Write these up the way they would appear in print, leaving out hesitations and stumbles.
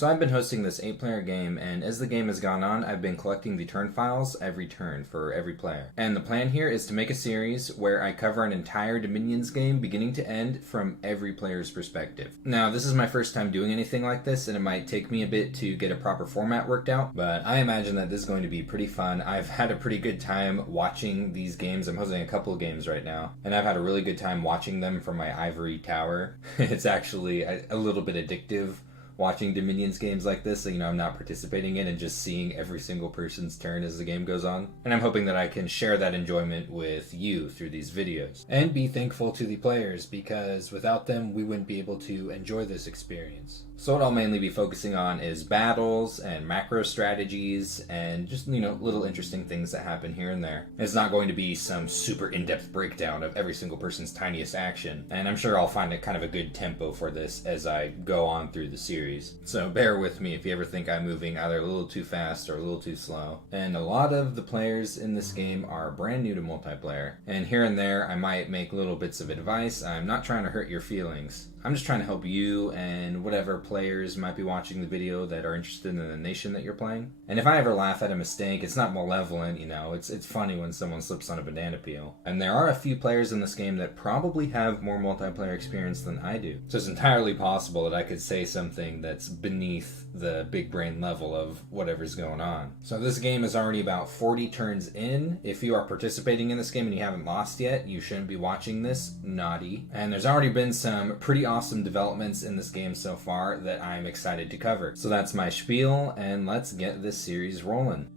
So I've been hosting this 8-player game, and as the game has gone on, I've been collecting the turn files every turn for every player. And the plan here is to make a series where I cover an entire Dominions game beginning to end from every player's perspective. Now, this is my first time doing anything like this, and it might take me a bit to get a proper format worked out, but I imagine that this is going to be pretty fun. I've had a pretty good time watching these games. I'm hosting a couple of games right now, and I've had a really good time watching them from my ivory tower. It's actually a little bit addictive watching Dominions games like this, so I'm not participating in and just seeing every single person's turn as the game goes on. And I'm hoping that I can share that enjoyment with you through these videos. And be thankful to the players, because without them we wouldn't be able to enjoy this experience. So what I'll mainly be focusing on is battles and macro strategies and just, little interesting things that happen here and there. It's not going to be some super in-depth breakdown of every single person's tiniest action, and I'm sure I'll find kind of a good tempo for this as I go on through the series. So bear with me if you ever think I'm moving either a little too fast or a little too slow. And a lot of the players in this game are brand new to multiplayer, and here and there I might make little bits of advice. I'm not trying to hurt your feelings. I'm just trying to help you and whatever players might be watching the video that are interested in the nation that you're playing. And if I ever laugh at a mistake, it's not malevolent, it's funny when someone slips on a banana peel. And there are a few players in this game that probably have more multiplayer experience than I do. So it's entirely possible that I could say something that's beneath the big brain level of whatever's going on. So this game is already about 40 turns in. If you are participating in this game and you haven't lost yet, you shouldn't be watching this. Naughty. And there's already been some pretty awesome developments in this game so far that I'm excited to cover. So that's my spiel, and let's get this series rolling.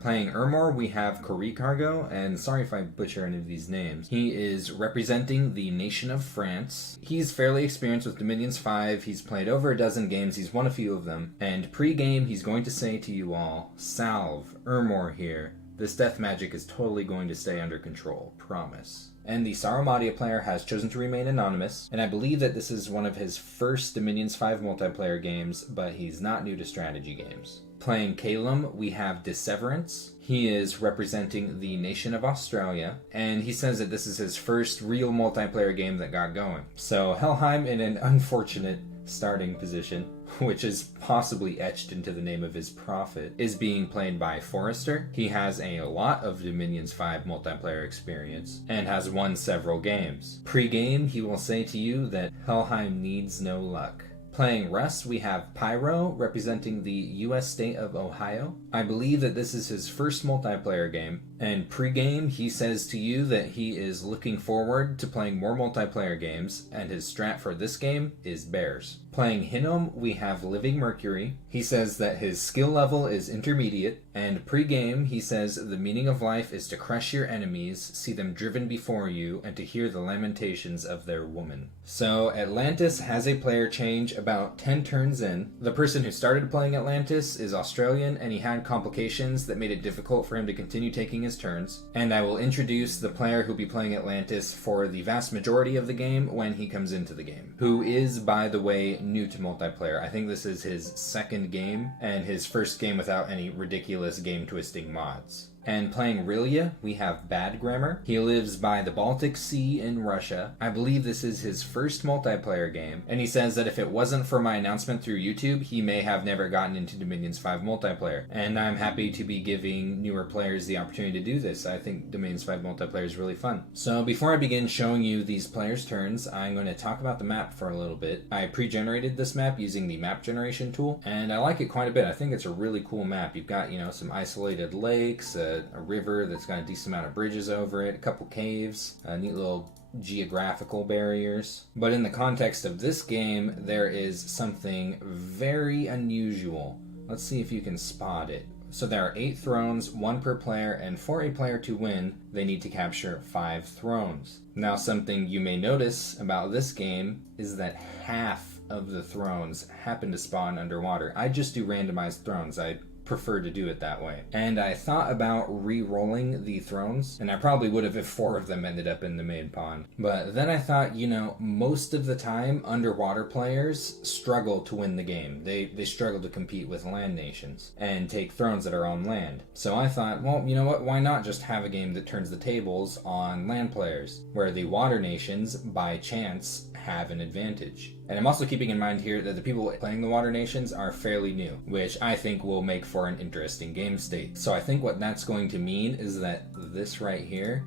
Playing Ermor, we have Coricargo, and sorry if I butcher any of these names. He is representing the nation of France. He's fairly experienced with Dominions 5. He's played over a dozen games. He's won a few of them. And pre-game, he's going to say to you all, "Salve, Ermor here. This death magic is totally going to stay under control. Promise." And the Sauromatia player has chosen to remain anonymous, and I believe that this is one of his first Dominions 5 multiplayer games, but he's not new to strategy games. Playing Caelum, we have Disseverance. He is representing the nation of Australia, and he says that this is his first real multiplayer game that got going. So Helheim in an unfortunate starting position, which is possibly etched into the name of his prophet, is being played by Forrester. He has a lot of Dominions 5 multiplayer experience and has won several games. Pre-game, he will say to you that Helheim needs no luck. Playing Russ, we have Pyro, representing the US state of Ohio. I believe that this is his first multiplayer game, and pre-game he says to you that he is looking forward to playing more multiplayer games, and his strat for this game is Bears. Playing Hinnom, we have Living Mercury. He says that his skill level is intermediate, and pre-game he says the meaning of life is to crush your enemies, see them driven before you, and to hear the lamentations of their woman. So Atlantis has a player change about 10 turns in. The person who started playing Atlantis is Australian, and he had complications that made it difficult for him to continue taking his turns. And I will introduce the player who'll be playing Atlantis for the vast majority of the game when he comes into the game, who is, by the way, new to multiplayer. I think this is his second game, and his first game without any ridiculous game-twisting mods. And playing Rlyeh, we have Bad Grammar. He lives by the Baltic Sea in Russia. I believe this is his first multiplayer game, and he says that if it wasn't for my announcement through YouTube, he may have never gotten into Dominions 5 multiplayer. And I'm happy to be giving newer players the opportunity to do this. I think Dominions 5 multiplayer is really fun. So before I begin showing you these players' turns, I'm going to talk about the map for a little bit. I pre-generated this map using the map generation tool, and I like it quite a bit. I think it's a really cool map. You've got, some isolated lakes, a river that's got a decent amount of bridges over it, a couple caves, neat little geographical barriers. But in the context of this game, there is something very unusual. Let's see if you can spot it. So there are 8 thrones, 1 per player, and for a player to win, they need to capture 5 thrones. Now, something you may notice about this game is that half of the thrones happen to spawn underwater. I just do randomized thrones. I prefer to do it that way. And I thought about re-rolling the thrones, and I probably would have if 4 of them ended up in the main pond. But then I thought, most of the time, underwater players struggle to win the game. They struggle to compete with land nations and take thrones that are on land. So I thought, well, you know what, why not just have a game that turns the tables on land players, where the water nations, by chance, have an advantage. And I'm also keeping in mind here that the people playing the Water Nations are fairly new, which I think will make for an interesting game state. So I think what that's going to mean is that this right here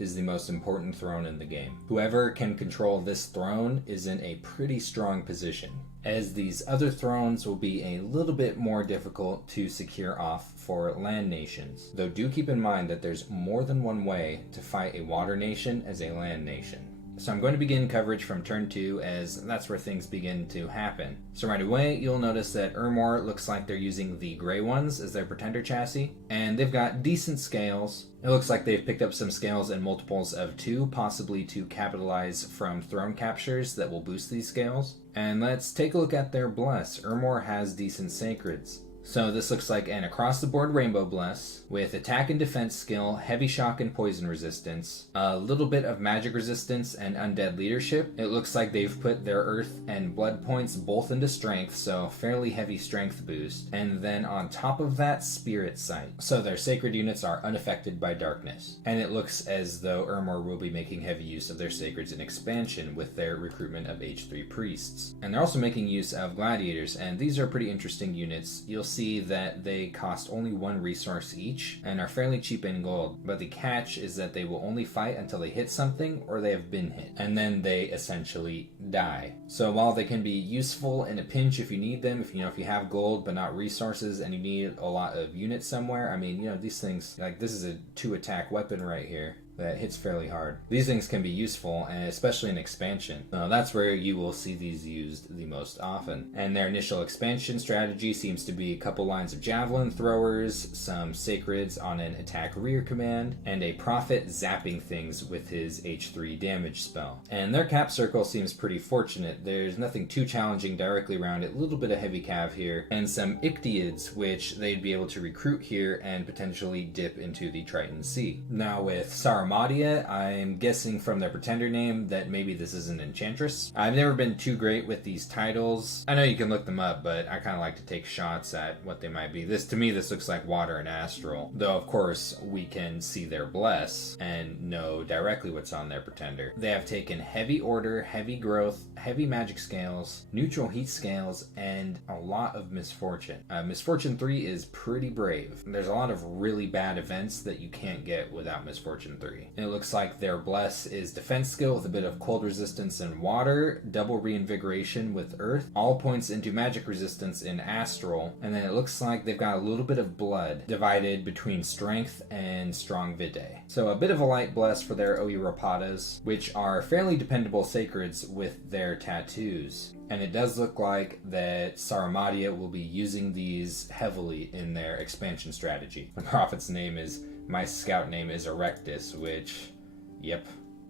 is the most important throne in the game. Whoever can control this throne is in a pretty strong position, as these other thrones will be a little bit more difficult to secure off for land nations. Though do keep in mind that there's more than one way to fight a water nation as a land nation. So I'm going to begin coverage from turn 2, as that's where things begin to happen. So right away, you'll notice that Ermor looks like they're using the gray ones as their pretender chassis, and they've got decent scales. It looks like they've picked up some scales in multiples of 2, possibly to capitalize from throne captures that will boost these scales. And let's take a look at their bless. Ermor has decent sacreds. So this looks like an across-the-board Rainbow Bless, with attack and defense skill, heavy shock and poison resistance, a little bit of magic resistance and undead leadership. It looks like they've put their earth and blood points both into strength, so fairly heavy strength boost. And then on top of that, spirit sight. So their sacred units are unaffected by darkness. And it looks as though Ermor will be making heavy use of their sacreds in expansion with their recruitment of H3 priests. And they're also making use of gladiators, and these are pretty interesting units. You'll see that they cost only 1 resource each and are fairly cheap in gold, but the catch is that they will only fight until they hit something or they have been hit, and then they essentially die. So while they can be useful in a pinch if you need them, if you have gold but not resources and you need a lot of units somewhere, I mean, these things, like this is a 2 attack weapon right here that hits fairly hard. These things can be useful, and especially in expansion. That's where you will see these used the most often. And their initial expansion strategy seems to be a couple lines of javelin throwers, some sacreds on an attack rear command, and a prophet zapping things with his H3 damage spell. And their cap circle seems pretty fortunate. There's nothing too challenging directly around it, a little bit of heavy cav here, and some Ictiids, which they'd be able to recruit here and potentially dip into the Triton Sea. Now with Sauromatia, I'm guessing from their pretender name that maybe this is an enchantress. I've never been too great with these titles. I know you can look them up, but I kind of like to take shots at what they might be. To me, this looks like water and astral. Though, of course, we can see their bless and know directly what's on their pretender. They have taken heavy order, heavy growth, heavy magic scales, neutral heat scales, and a lot of misfortune. Misfortune 3 is pretty brave. There's a lot of really bad events that you can't get without Misfortune 3. It looks like their bless is defense skill with a bit of cold resistance in water, double reinvigoration with earth, all points into magic resistance in astral, and then it looks like they've got a little bit of blood divided between strength and strong vitae. So a bit of a light bless for their Oeuropadas, which are fairly dependable sacreds with their tattoos. And it does look like that Sauromatia will be using these heavily in their expansion strategy. The prophet's name is, my scout name is Erectus, which, yep.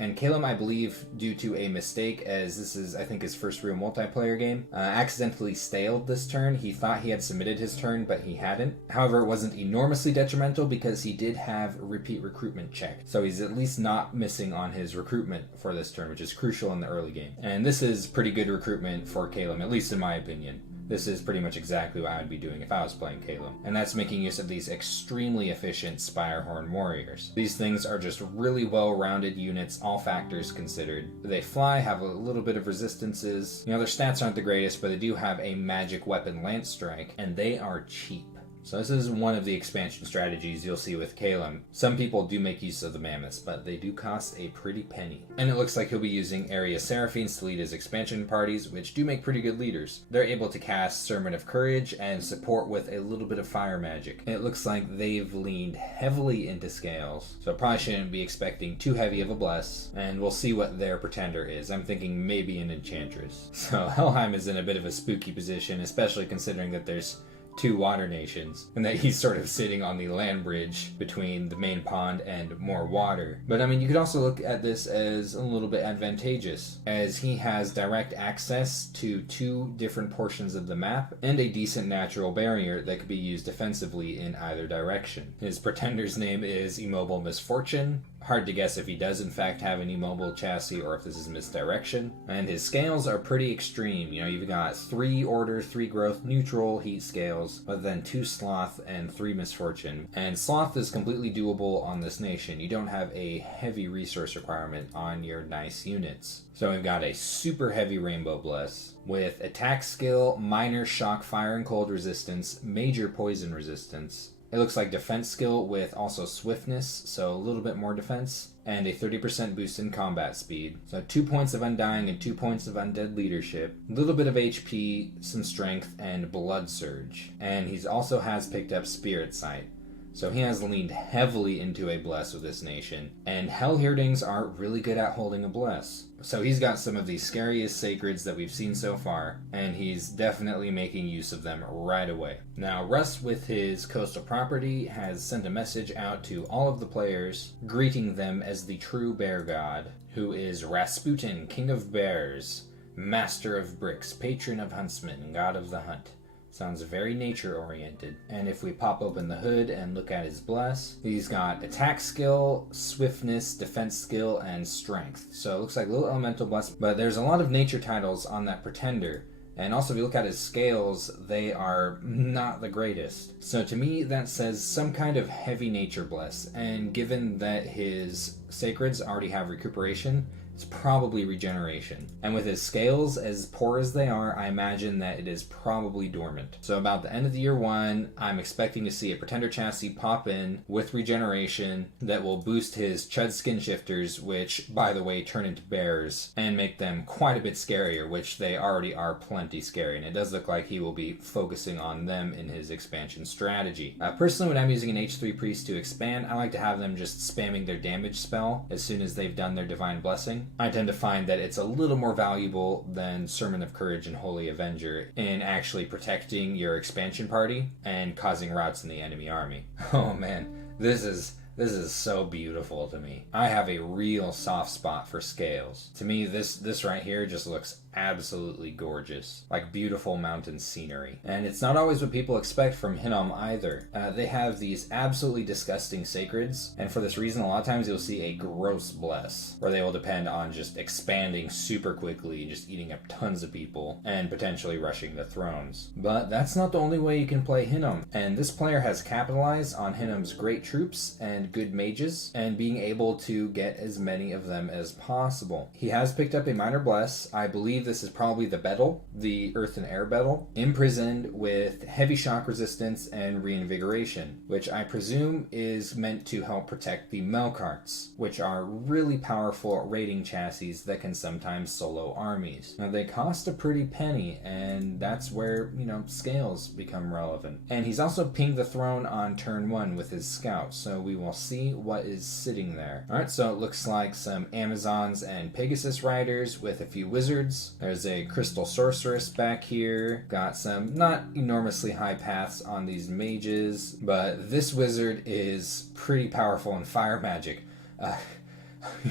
And Caelum, I believe, due to a mistake, as this is, I think, his first real multiplayer game, accidentally staled this turn. He thought he had submitted his turn, but he hadn't. However, it wasn't enormously detrimental because he did have repeat recruitment check. So he's at least not missing on his recruitment for this turn, which is crucial in the early game. And this is pretty good recruitment for Caelum, at least in my opinion. This is pretty much exactly what I would be doing if I was playing Caelum. And that's making use of these extremely efficient Spirehorn warriors. These things are just really well-rounded units, all factors considered. They fly, have a little bit of resistances. Their stats aren't the greatest, but they do have a magic weapon lance strike, and they are cheap. So this is one of the expansion strategies you'll see with Caelum. Some people do make use of the mammoths, but they do cost a pretty penny. And it looks like he'll be using Area Seraphines to lead his expansion parties, which do make pretty good leaders. They're able to cast Sermon of Courage and support with a little bit of fire magic. And it looks like they've leaned heavily into scales, so probably shouldn't be expecting too heavy of a bless, and we'll see what their pretender is. I'm thinking maybe an enchantress. So Helheim is in a bit of a spooky position, especially considering that there's 2 water nations, and that he's sort of sitting on the land bridge between the main pond and more water. But I mean, you could also look at this as a little bit advantageous, as he has direct access to 2 different portions of the map and a decent natural barrier that could be used defensively in either direction. His pretender's name is Immobile Misfortune, Hard to guess if he does in fact have an immobile chassis or if this is misdirection. And his scales are pretty extreme. You know, you've got 3 order, 3 growth, neutral heat scales, but then 2 sloth and 3 misfortune. And sloth is completely doable on this nation. You don't have a heavy resource requirement on your nice units. So we've got a super heavy Rainbow Bless with attack skill, minor shock, fire, and cold resistance, major poison resistance. It looks like defense skill with also swiftness, so a little bit more defense, and a 30% boost in combat speed. So 2 points of Undying and 2 points of Undead Leadership, a little bit of HP, some strength, and Blood Surge. And he also has picked up Spirit Sight. So he has leaned heavily into a Bless with this nation, and Hellheardings are really good at holding a Bless. So he's got some of the scariest sacreds that we've seen so far, and he's definitely making use of them right away. Now, Russ, with his coastal property, has sent a message out to all of the players, greeting them as the true bear god, who is Rasputin, king of bears, master of bricks, patron of huntsmen, god of the hunt. Sounds very nature-oriented. And if we pop open the hood and look at his bless, he's got attack skill, swiftness, defense skill, and strength. So it looks like a little elemental bless, but there's a lot of nature titles on that pretender. And also, if you look at his scales, they are not the greatest. So to me, that says some kind of heavy nature bless. And given that his sacreds already have recuperation, it's probably regeneration. And with his scales, as poor as they are, I imagine that it is probably dormant. So about the end of the year 1, I'm expecting to see a Pretender chassis pop in with regeneration that will boost his Chud Skin Shifters, which, by the way, turn into bears, and make them quite a bit scarier, which they already are plenty scary. And it does look like he will be focusing on them in his expansion strategy. Personally, when I'm using an H3 Priest to expand, I like to have them just spamming their damage spell as soon as they've done their Divine Blessing. I tend to find that it's a little more valuable than Sermon of Courage and Holy Avenger in actually protecting your expansion party and causing routes in the enemy army. Oh man, this is so beautiful to me. I have a real soft spot for scales. To me, this right here just looks absolutely gorgeous. Like beautiful mountain scenery. And it's not always what people expect from Hinnom either. They have these absolutely disgusting sacreds, and for this reason, a lot of times you'll see a gross bless, where they will depend on just expanding super quickly and just eating up tons of people, and potentially rushing the thrones. But that's not the only way you can play Hinnom, and this player has capitalized on Hinnom's great troops and good mages, and being able to get as many of them as possible. He has picked up a minor bless. I believe this is probably the Betel, the Earth and Air Betel, imprisoned with heavy shock resistance and reinvigoration, which I presume is meant to help protect the Melkarts, which are really powerful raiding chassis that can sometimes solo armies. Now they cost a pretty penny, and that's where, scales become relevant. And he's also pinged the throne on turn 1 with his scouts, so we will see what is sitting there. Alright, so it looks like some Amazons and Pegasus riders with a few wizards. There's a Crystal Sorceress back here. Got some not enormously high paths on these mages, but this wizard is pretty powerful in fire magic.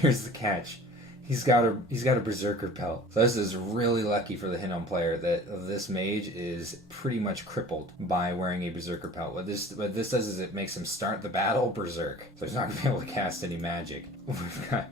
Here's the catch. He's got a Berserker pelt. So this is really lucky for the Hinnom player that this mage is pretty much crippled by wearing a Berserker pelt. What this does is it makes him start the battle Berserk. So he's not going to be able to cast any magic. We've got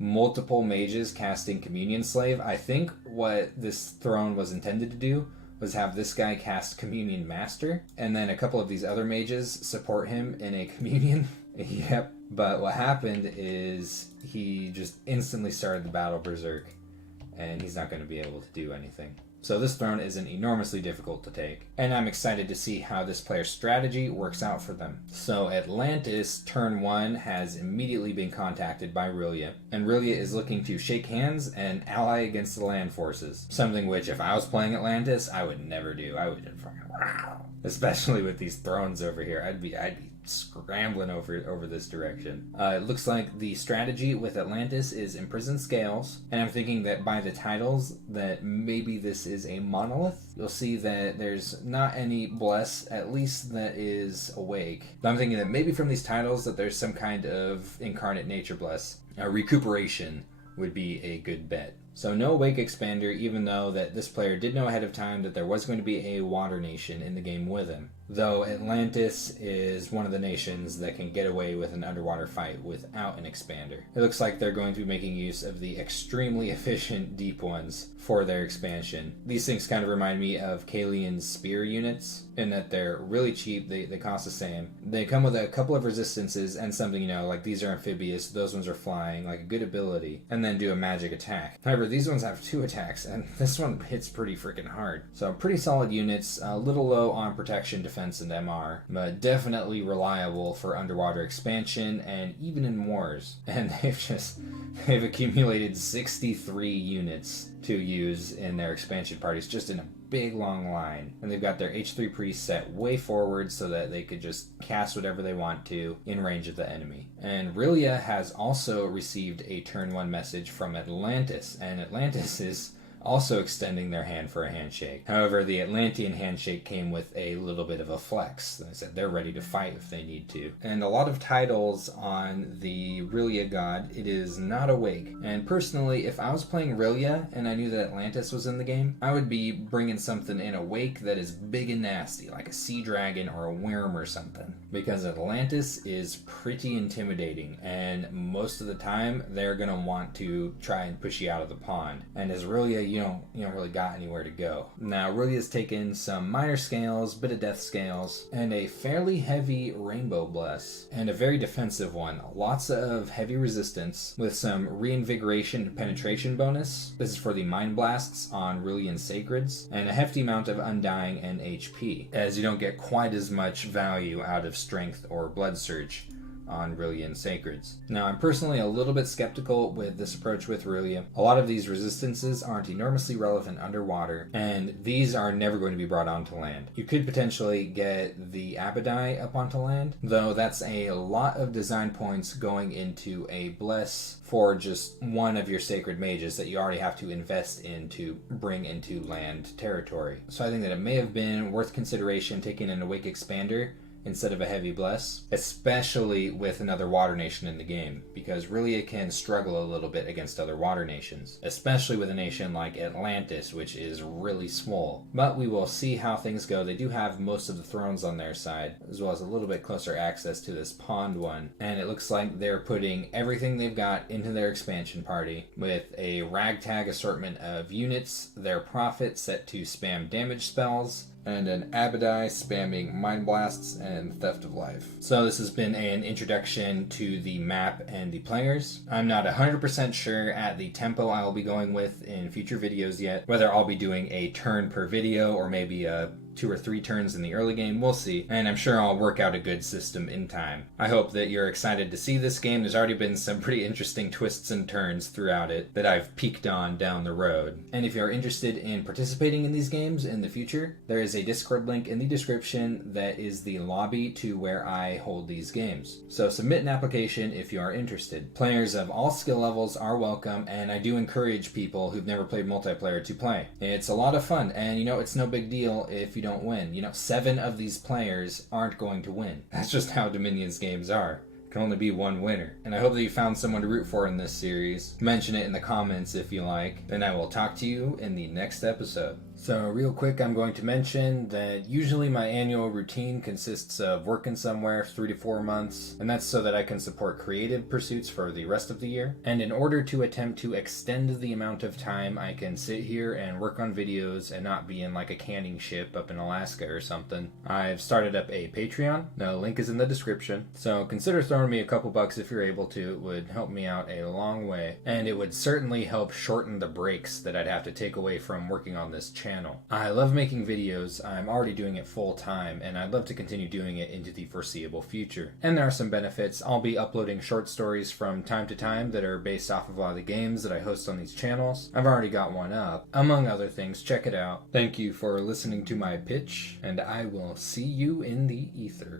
multiple mages casting Communion Slave. I think what this throne was intended to do was have this guy cast Communion Master, and then a couple of these other mages support him in a Communion. Yep. But what happened is he just instantly started the battle Berserk, and he's not going to be able to do anything. So this throne isn't enormously difficult to take, and I'm excited to see how this player's strategy works out for them. So Atlantis, turn 1, has immediately been contacted by Rlyeh, and Rlyeh is looking to shake hands and ally against the land forces. Something which, if I was playing Atlantis, I would never do. I would just fucking wow. Especially with these thrones over here, I'd be scrambling over this direction. It looks like the strategy with Atlantis is Imprison Scales, and I'm thinking that by the titles that maybe this is a monolith. You'll see that there's not any bless, at least that is awake. But I'm thinking that maybe from these titles that there's some kind of incarnate nature bless. Recuperation would be a good bet. So no Wake Expander, even though that this player did know ahead of time that there was going to be a water nation in the game with him. Though Atlantis is one of the nations that can get away with an underwater fight without an expander. It looks like they're going to be making use of the extremely efficient deep ones for their expansion. These things kind of remind me of Caelum's spear units in that they're really cheap, they cost the same. They come with a couple of resistances and something, like these are amphibious, those ones are flying, like a good ability, and then do a magic attack. However, these ones have 2 attacks, and this one hits pretty freaking hard. So pretty solid units, a little low on protection, defense, and MR, but definitely reliable for underwater expansion and even in wars. And they've accumulated 63 units to use in their expansion parties just in a big long line, and they've got their H3 priest set way forward so that they could just cast whatever they want to in range of the enemy. And Rlyeh has also received a turn 1 message from Atlantis, and Atlantis is also extending their hand for a handshake. However, the Atlantean handshake came with a little bit of a flex. They said they're ready to fight if they need to. And a lot of titles on the Rlyeh god, it is not awake. And personally, if I was playing Rlyeh and I knew that Atlantis was in the game, I would be bringing something in awake that is big and nasty, like a sea dragon or a worm or something. Because Atlantis is pretty intimidating, and most of the time, they're going to want to try and push you out of the pond. And as Rlyeh, you don't really got anywhere to go. Now, Rlyeh's taken some minor scales, bit of death scales, and a fairly heavy rainbow bless, and a very defensive one. Lots of heavy resistance with some reinvigoration and penetration bonus. This is for the mind blasts on Rlyeh sacreds, and a hefty amount of undying and HP, as you don't get quite as much value out of strength or blood surge on Rlyeh sacreds. Now, I'm personally a little bit skeptical with this approach with Rlyeh. A lot of these resistances aren't enormously relevant underwater, and these are never going to be brought onto land. You could potentially get the Abadai up onto land, though that's a lot of design points going into a bless for just one of your sacred mages that you already have to invest in to bring into land territory. So I think that it may have been worth consideration taking an Awake Expander instead of a heavy bless, especially with another water nation in the game, because Rlyeh can struggle a little bit against other water nations, especially with a nation like Atlantis, which is really small. But we will see how things go. They do have most of the thrones on their side, as well as a little bit closer access to this pond one, and it looks like they're putting everything they've got into their expansion party with a ragtag assortment of units, their prophet set to spam damage spells, and an Abadai spamming Mind Blasts and Theft of Life. So this has been an introduction to the map and the players. I'm not 100% sure at the tempo I will be going with in future videos yet, whether I'll be doing a turn per video or maybe a 2 or 3 turns in the early game, we'll see, and I'm sure I'll work out a good system in time. I hope that you're excited to see this game. There's already been some pretty interesting twists and turns throughout it that I've peeked on down the road. And if you're interested in participating in these games in the future, there is a Discord link in the description that is the lobby to where I hold these games. So submit an application if you are interested. Players of all skill levels are welcome, and I do encourage people who've never played multiplayer to play. It's a lot of fun, and it's no big deal if you don't win. 7 of these players aren't going to win. That's just how Dominion's games are. Can only be one winner. And I hope that you found someone to root for in this series. Mention it in the comments if you like. And I will talk to you in the next episode. So real quick, I'm going to mention that usually my annual routine consists of working somewhere 3 to 4 months, and that's so that I can support creative pursuits for the rest of the year. And in order to attempt to extend the amount of time I can sit here and work on videos and not be in like a canning ship up in Alaska or something, I've started up a Patreon. The link is in the description. So consider throwing me a couple bucks if you're able to. It would help me out a long way, and it would certainly help shorten the breaks that I'd have to take away from working on this channel. I love making videos. I'm already doing it full time, and I'd love to continue doing it into the foreseeable future. And there are some benefits. I'll be uploading short stories from time to time that are based off of a lot of the games that I host on these channels. I've already got one up. Among other things, check it out. Thank you for listening to my pitch, and I will see you in the ether.